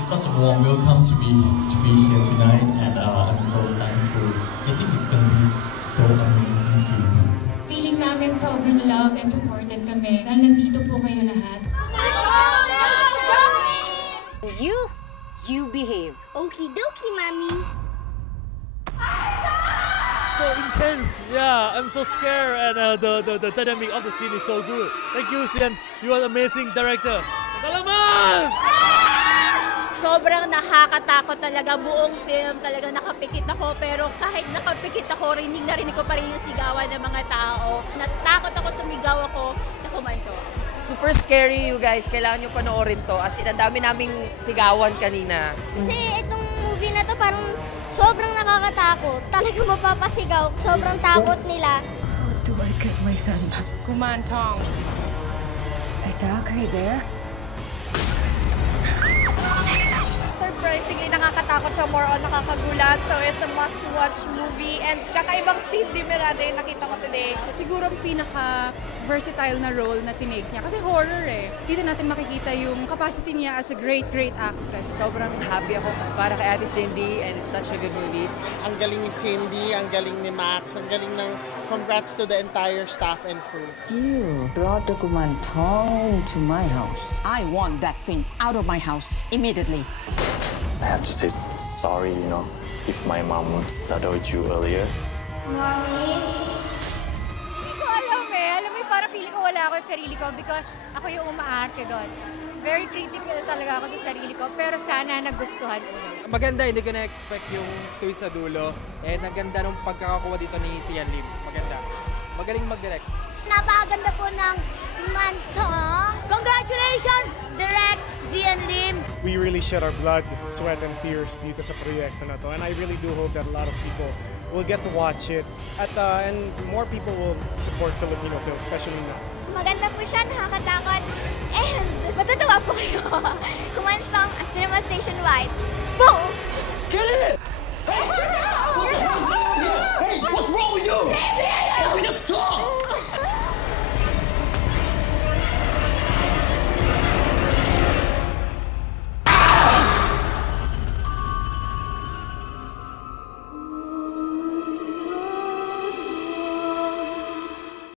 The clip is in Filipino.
it's such a warm welcome to be here tonight, and I'm so thankful. I think it's gonna be so amazing film. Feeling namin sobrang love and supported kami dahil nandito po kayo lahat. You behave. Okie dokie, mommy. So intense, yeah. I'm so scared, and the dynamic of the scene is so good. Thank you, Sian. You are an amazing director. Salamat! Sobrang nakakatakot talaga buong film. Talagang nakapikit ako, pero kahit nakapikit ako, narinig ko pa rin yung sigawan ng mga tao. Natakot ako, sumigaw ako sa kumanto. Super scary, you guys. Kailangan nyo panoorin to. As in, ang dami naming sigawan kanina. Kasi itong movie na to parang sobrang nakakatakot. Talaga mapapasigaw. Sobrang takot nila. How do I get my son back? Kumantong. Is Zachary there? Surprisingly, nakakatakot siya, more on nakakagulat. So it's a must-watch movie. And kakaibang scene din Miranda yung nakita ko today. Siguro ang pinaka-versatile na role na tinake niya. Kasi horror eh. Dito natin makikita yung capacity niya as a great actress. Sobrang happy ako para kay Ate Cindy, and it's such a good movie. Ang galing ni Cindy, ang galing ni Max, ang galing ng congrats to the entire staff and crew. You brought the Kumantong to my house. I want that thing out of my house immediately. I have to say sorry, if my mom startled you earlier. Mommy? Hindi ko alam eh. Alam mo, parang feeling ko wala ako sa sarili ko because ako yung umaarte doon. Very critical talaga ako sa sarili ko, pero sana nagustuhan ko. Maganda, hindi ko na-expect yung twist sa dulo. And ang ganda ng pagkakakuha dito ni Sian Lim. Maganda. Magaling mag-direct. Napakaganda po ng Kumantong. Congratulations, Direct Sian Lim. We really shed our blood, sweat, and tears dito sa proyekto na to. And I really do hope that a lot of people will get to watch it. And more people will support Filipino films, especially now. Maganda po siya, nakakatakot. And matutuwa po kayo. Kumantong at Cinema Station Wide. Boom! Get it!